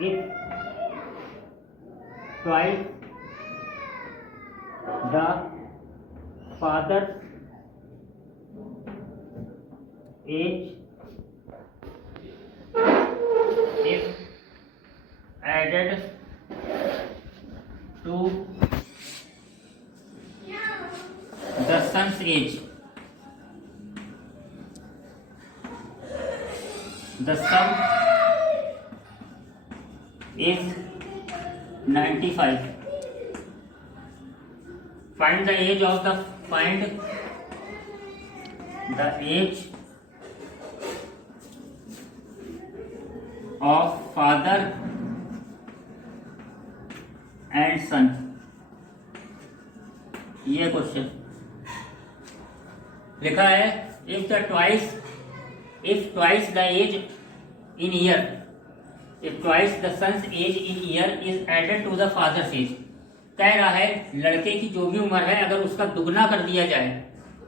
if twice the father's age is added to the son's age, the sum is 95. Find the age of the age of father and son. ये question लिखा है if twice the age in year, if twice the son's age in year is added to the father's age. कह रहा है लड़के की जो भी उम्र है अगर उसका दुगना कर दिया जाए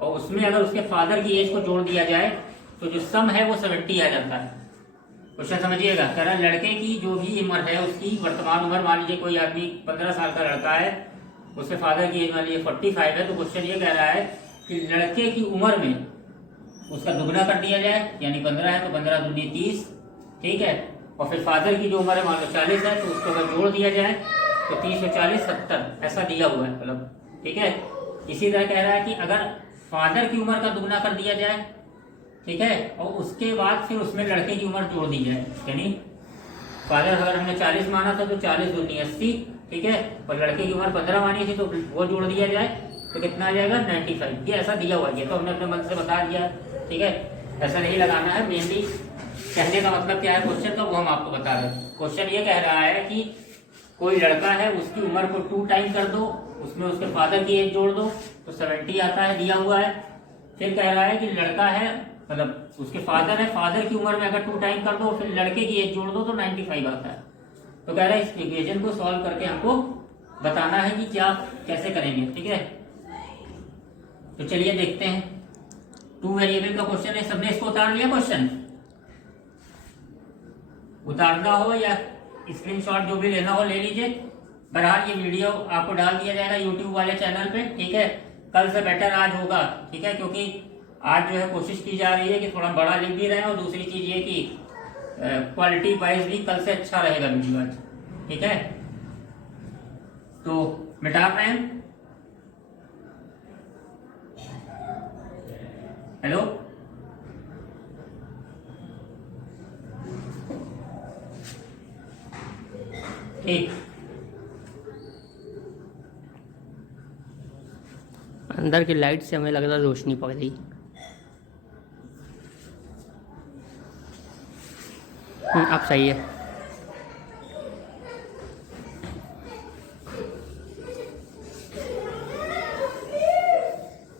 और उसमें अगर उसके फादर की एज को जोड़ दिया जाए तो जो सम है वो 70 आ जाता है। क्वेश्चन समझिएगा, कह रहा लड़के की जो भी उम्र है उसकी वर्तमान उम्र, मान लीजिए कोई आदमी 15 साल का लड़का है, उसके फादर की एज मान लीजिए 45 है, तो क्वेश्चन ये कह रहा है कि लड़के की उम्र में उसका दुगना कर दिया जाए, यानी 15 है तो 15 दूनी 30, ठीक है, और फिर फादर की जो उम्र है मान लो 40 है तो उसको अगर जोड़ दिया जाए तो 30 और 40 70 ऐसा दिया हुआ है मतलब, ठीक है। इसी तरह कह रहा है कि अगर फादर की उम्र का दुगना कर दिया जाए, ठीक है, और उसके बाद फिर उसमें लड़के की उम्र जोड़ दी जाए, यानी फादर अगर हमने 40 माना था तो 40 दूनी 80, ठीक है, और लड़के की उम्र 15 मानी थी तो वो जोड़ दिया जाए तो कितना आ जाएगा 95। ये ऐसा दिया हुआ है, तो हमने अपने मन से बता दिया, ठीक है, ऐसा नहीं लगाना है। मेनली कहने का मतलब क्या है क्वेश्चन का वो हम आपको बता रहे हैं। क्वेश्चन ये कह रहा है कि कोई लड़का है उसकी उम्र को 2 टाइम कर दो, उसमें उसके फादर की एज जोड़ दो तो 70 आता है, दिया हुआ है। फिर कह रहा है कि लड़का है मतलब उसके फादर है, फादर की उम्र में अगर 2 टाइम कर दो फिर लड़के की एज जोड़ दो तो 95 आता है। तो कह रहा है इस इक्वेशन को सॉल्व करके हमको बताना है कि क्या कैसे करेंगे, ठीक है। तो चलिए देखते हैं। 2 वेरिएबल का क्वेश्चन है, सबने इसको उतार लिया, क्वेश्चन उतारना हो या स्क्रीनशॉट जो भी लेना हो ले लीजिए। बहरहाल ये वीडियो आपको डाल दिया जाएगा यूट्यूब वाले चैनल पे, ठीक है। कल से बेटर आज होगा, ठीक है, क्योंकि आज जो है कोशिश की जा रही है कि थोड़ा बड़ा लिख भी रहे हैं और दूसरी चीज ये कि क्वालिटी वाइज भी कल से अच्छा रहेगा वीडियो आज, ठीक है। तो मिटा रहे हैं, हेलो, ठीक, अंदर की लाइट से हमें लग रहा है रोशनी पड़ रही। अब सही है।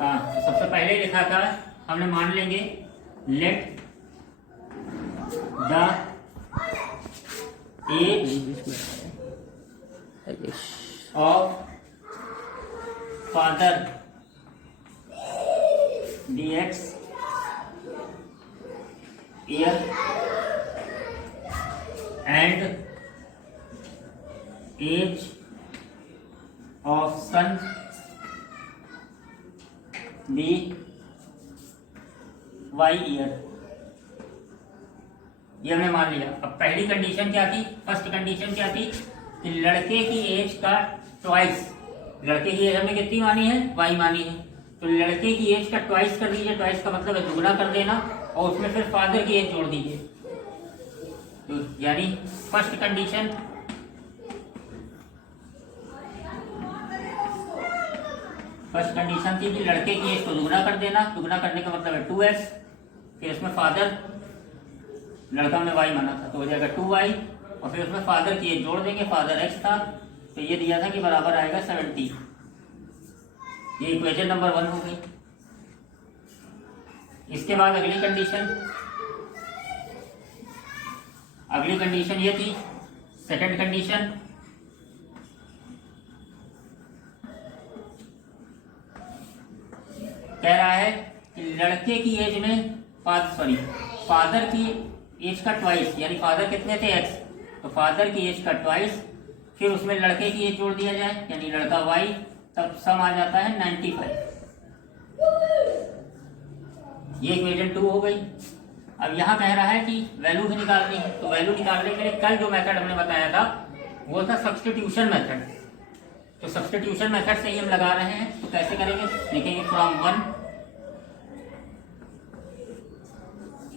हाँ, तो सबसे पहले लिखा था हमने, मान लेंगे let the age of father dx year and age of son be y year। ये हमने मान लिया। अब पहली कंडीशन क्या थी, फर्स्ट कंडीशन क्या थी कि लड़के की एज का ट्वाइस, लड़के की एज हमने कितनी मानी है, y मानी है, तो लड़के की एज का ट्वाइस कर दीजिए। ट्वाइस का मतलब है दुगना कर देना, और उसमें फिर फादर की एज जोड़ दीजिए। तो यानी फर्स्ट कंडीशन, थी कि लड़के की एज को दुगना कर देना। दुगना करने का मतलब है 2x, फिर उसमें फादर, लड़का में y माना था तो हो जाएगा 2y, और फिर उसमें फादर की एज जोड़ देंगे, फादर x था तो ये दिया था कि बराबर आएगा 70। ये इक्वेशन नंबर 1 हो गई। इसके बाद अगली कंडीशन ये थी, सेकंड कंडीशन, कह रहा है कि लड़के की एज में फादर की एज का ट्वाइस, यानी फादर कितने थे x, तो फादर की एज का ट्वाइस, फिर उसमें लड़के की एज जोड़ दिया जाए यानी लड़का वाई, तब सम आ जाता है 95। ये इक्वेशन 2 हो गई। अब यहाँ कह रहा है कि वैल्यू भी निकालनी है, तो वैल्यू निकालने के लिए कल जो मेथड हमने बताया था वो था सब्स्टिट्यूशन मेथड। तो सब्स्टिट्यूशन मेथड से ही हम लगा रहे हैं। तो कैसे करेंगे, लिखेंगे फ्रॉम 1,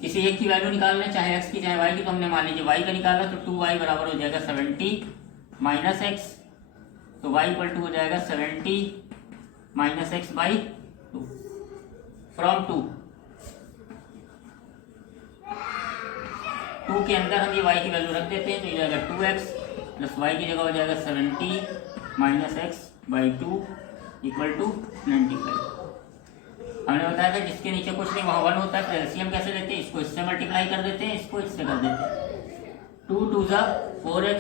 किसी एक की वैल्यू निकालना है, चाहे x की चाहे y की। तो हमने मान लीजिए y का निकाला, तो 2y बराबर हो जाएगा 70 माइनस x, तो y इक्वल टू हो जाएगा 70 माइनस x बाई 2 फ्रॉम 2 के अंदर हम ये y की वैल्यू रख देते हैं, तो ये जाएगा 2x प्लस y की जगह हो जाएगा 70 minus x by 2 equal to 95। हमने बताया था जिसके नीचे कुछ नहीं वहाँ 1 होता है, तो एलसीएम कैसे लेते हैं, इसको इससे मल्टीप्लाई कर देते हैं, इसको इससे कर देते हैं। 2 2 जा 4x,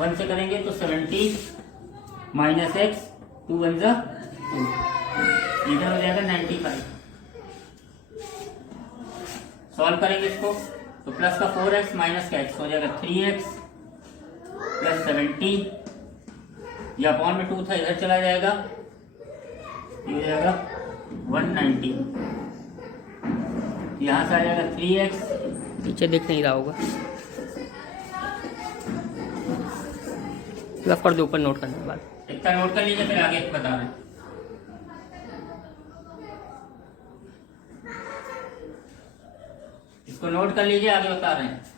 1 से करेंगे तो 70 माइनस x, 2 1 जा 2, इधर हो जाएगा 95। सॉल्व करेंगे इसको, तो प्लस का 4x माइनस का x हो जाएगा 3x प्लस 70, या अपॉन में 2 था इधर चला जाएगा, ये हो जाएगा 190, यहाँ से आ जाएगा 3x, नीचे दिख नहीं रहा होगा, लफ कर दो ऊपर नोट करने के बाद। इतना नोट कर लीजिए, फिर आगे बता रहे हैं। इसको नोट कर लीजिए, आगे बता रहे हैं।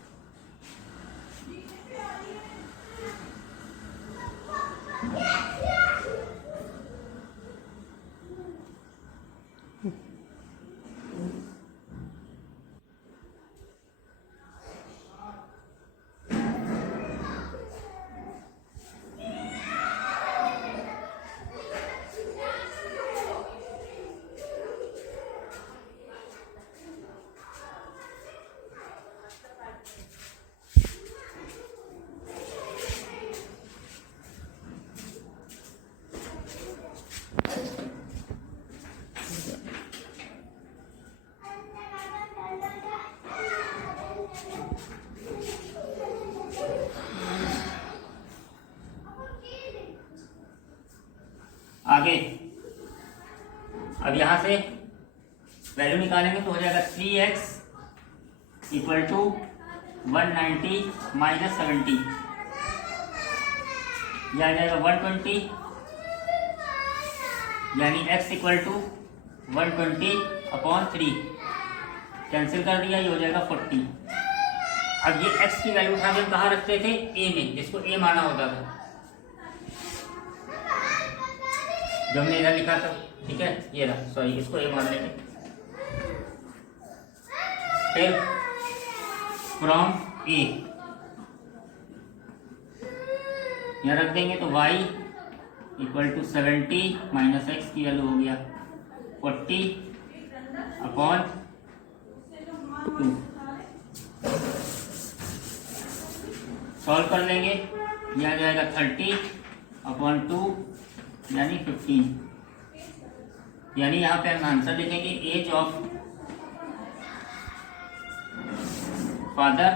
आगे अब यहां से वैल्यू निकालेंगे तो हो जाएगा 3x इक्वल टू 190 माइनस 70, यह आ जाएगा 120, यानी x equal to 120 upon 3, cancel कर दिया, ये हो जाएगा 40। अब ये x की वैल्यू उठा के कहाँ रखते थे, a में, जिसको a माना होता था, जो हमने इधर लिखा था, ठीक है, ये रहा, सॉरी, इसको ए मान लेंगे। फिर फ्रॉम ए यहाँ रख देंगे, तो y equal to 70 minus x की वैल्यू हो गया 40 अपॉन 2। सॉल्व कर लेंगे, यह आ जाएगा 30 अपॉन 2 यानी 15, यानी यहाँ पे हम आंसर लिखेंगे एज ऑफ फादर,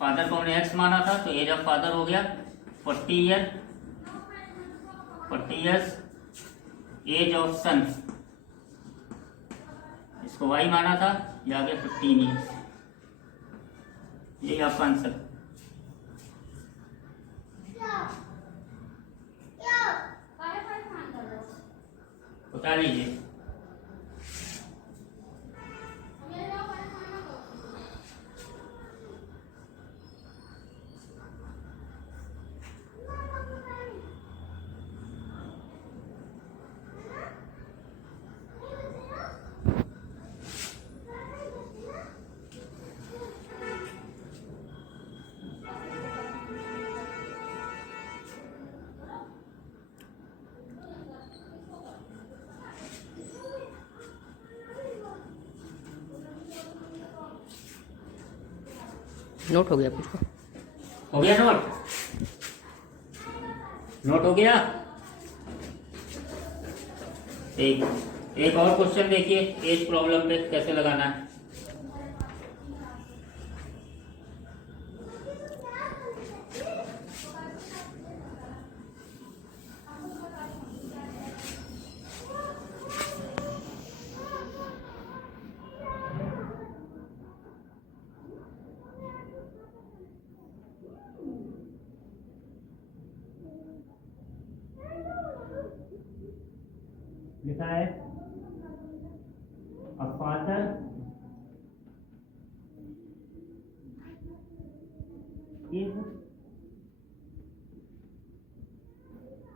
फादर को हमने एक्स माना था, तो एज ऑफ फादर हो गया 40 ईयर्स, एज ऑफ सन्स, इसको वाई माना था, ये आ गया 15 ईयर्स, यही आपका आंसर। बता लीजिए। नोट हो गया कुछ को? हो गया नोट, नोट हो गया। एक और क्वेश्चन देखिए, एज प्रॉब्लम में कैसे लगाना है। लिखा है a father is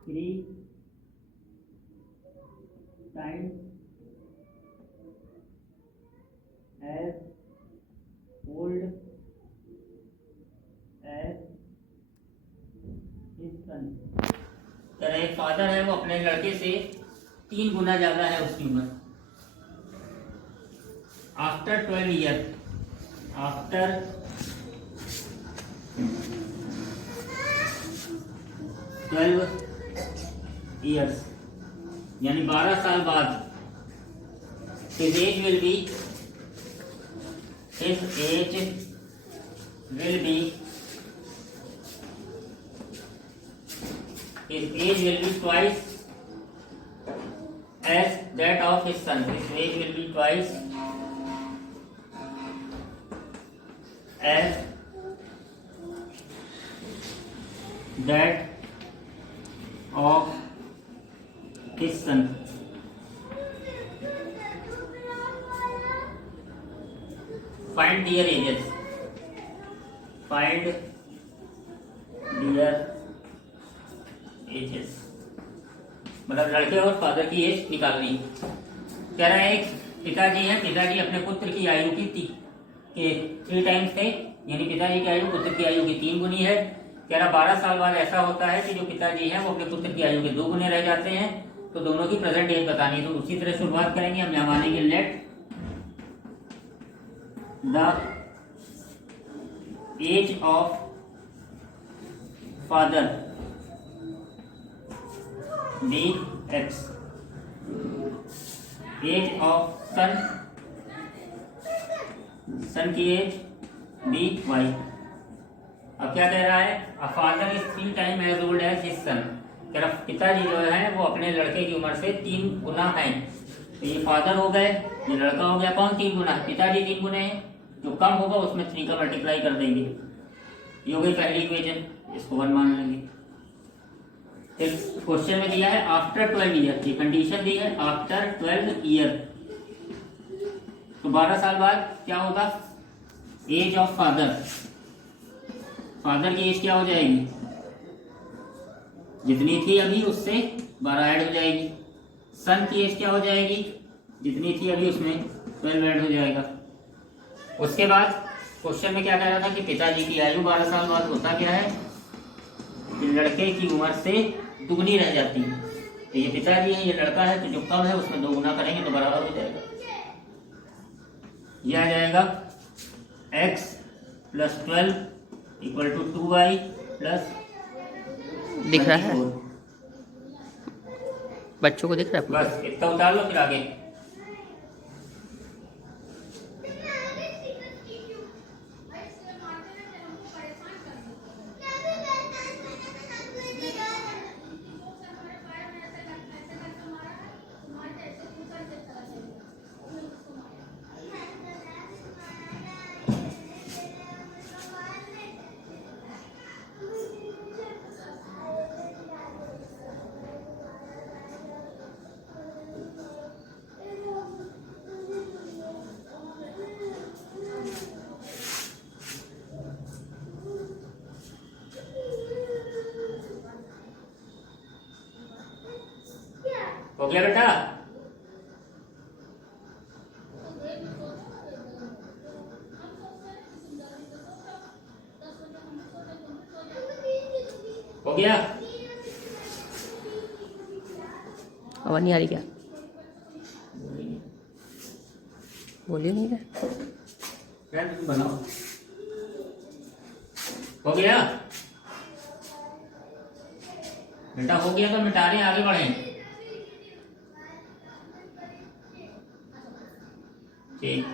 3 times as old as his son। तेरा एक फादर है वो अपने लड़के से 3 गुना ज्यादा है उसकी उम्र। आफ्टर 12 ईयर, आफ्टर 12 ईयर्स यानी 12 साल बाद his age will be 2 as that of his son। His age will be twice as that of his son। Find their ages। Find their ages मतलब लड़के और फादर की एज निकालनी। कह रहा है पिताजी हैं, पिताजी अपने पुत्र की आयु की 3 टाइम्स थे, यानी पिताजी की आयु पुत्र की आयु की 3 गुनी है। कह रहा 12 साल बाद ऐसा होता है कि जो पिताजी हैं वो अपने पुत्र की आयु के 2 गुने रह जाते हैं। तो दोनों की प्रेजेंट एज बतानी है। तो उसी तरह शुरुआत करेंगे हम। यहाँ मानेंगे let the age of father be x, age of son, son की एज बी वाई। अब क्या कह रहा है? A father is 3 time age old age his son. कह रहा पिताजी जो है वो अपने लड़के की उम्र से 3 गुना हैं। तो ये फादर हो गए, ये लड़का हो गया। कौन 3 गुना? पिताजी 3 गुने हैं। जो कम होगा उसमें 3 का मल्टीप्लाई कर देंगे। ये हो गई पहली इक्वेशन, इसको 1 मान लेंगे। फिर क्वेश्चन में दिया है आफ्टर 12 ईयर, ये कंडीशन दी है आफ्टर 12 ईयर। तो 12 साल बाद क्या होगा? एज ऑफ फादर, फादर की एज क्या हो जाएगी? जितनी थी अभी उससे 12 ऐड हो जाएगी। सन की एज क्या हो जाएगी? जितनी थी अभी उसमें 12 ऐड हो जाएगा। उसके बाद क्वेश्चन में क्या कह रहा था कि पिताजी की आयु 12 साल बाद होता क्या है कि लड़के की उम्र से दुगनी रह जाती है। तो ये पिताजी है, ये लड़का है, तो जो कम है उसमें 2 गुना करेंगे तो बराबर हो जाएगा। यह आ जाएगा x + 12 = 2y + दिख रहा है बच्चों को? दिख रहा है? बस इतना उतार लो फिर आगे। हो गया बेटा? हो गया? आवाज नहीं आ रही क्या? बोलिए नहीं रहे। बनाओ। हो गया बेटा? हो गया तो मिटा रहे, आगे बढ़े। ठीक,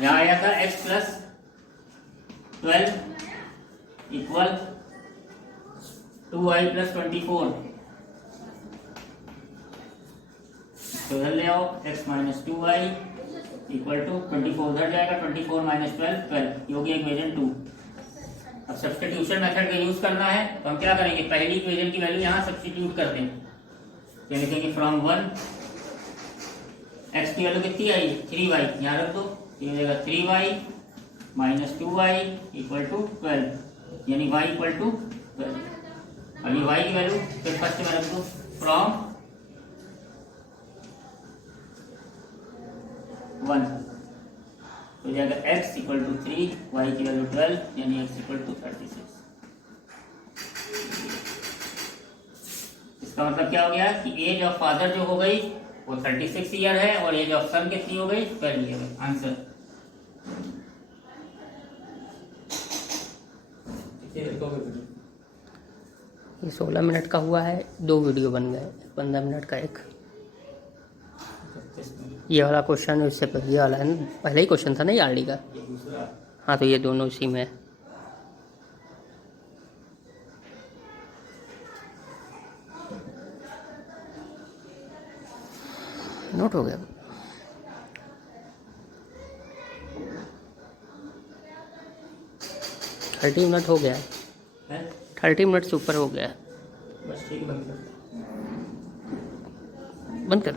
यहाँ आया था x + 12 = 2y + 24। तो इधर ले आओ x - 2y इक्वल टू 24 उधर जाएगा, 24 माइनस 12 12, ये हो गया इक्वेशन 2। अब सब्स्टिट्यूशन मेथड का यूज करना है तो हम क्या करेंगे, पहली इक्वेशन की वैल्यू यहाँ सब्स्टिट्यूट कर दें। तो लिखेंगे फ्रॉम 1 x की वैल्यू कितनी आई 3y, यहाँ रख दो, ये हो जाएगा 3y minus 2y equal to 12, यानी y इक्वल टू 12। अभी y की वैल्यू फिर फर्स्ट में रख दो, फ्रॉम 1 तो जाएगा x इक्वल टू 3, y की वैल्यू 12, यानी x इक्वल टू 36। इसका मतलब क्या हो गया कि एज ऑफ फादर जो हो गई वो 36 ईयर है और एज ऑफ सन कितनी हो गई 12 ईयर। आंसर ये 16 मिनट का हुआ है, 2 वीडियो बन गए, 15 मिनट का एक। ये वाला क्वेश्चन इससे पहले, ये वाला है ना, पहले ही क्वेश्चन था ना ये आरडी का। ये दूसरा। हाँ तो ये दोनों इसी में है। नोट हो गया। 30 मिनट हो गया है 30 मिनट से ऊपर हो गया। बस ठीक, बंद कर। बंद कर।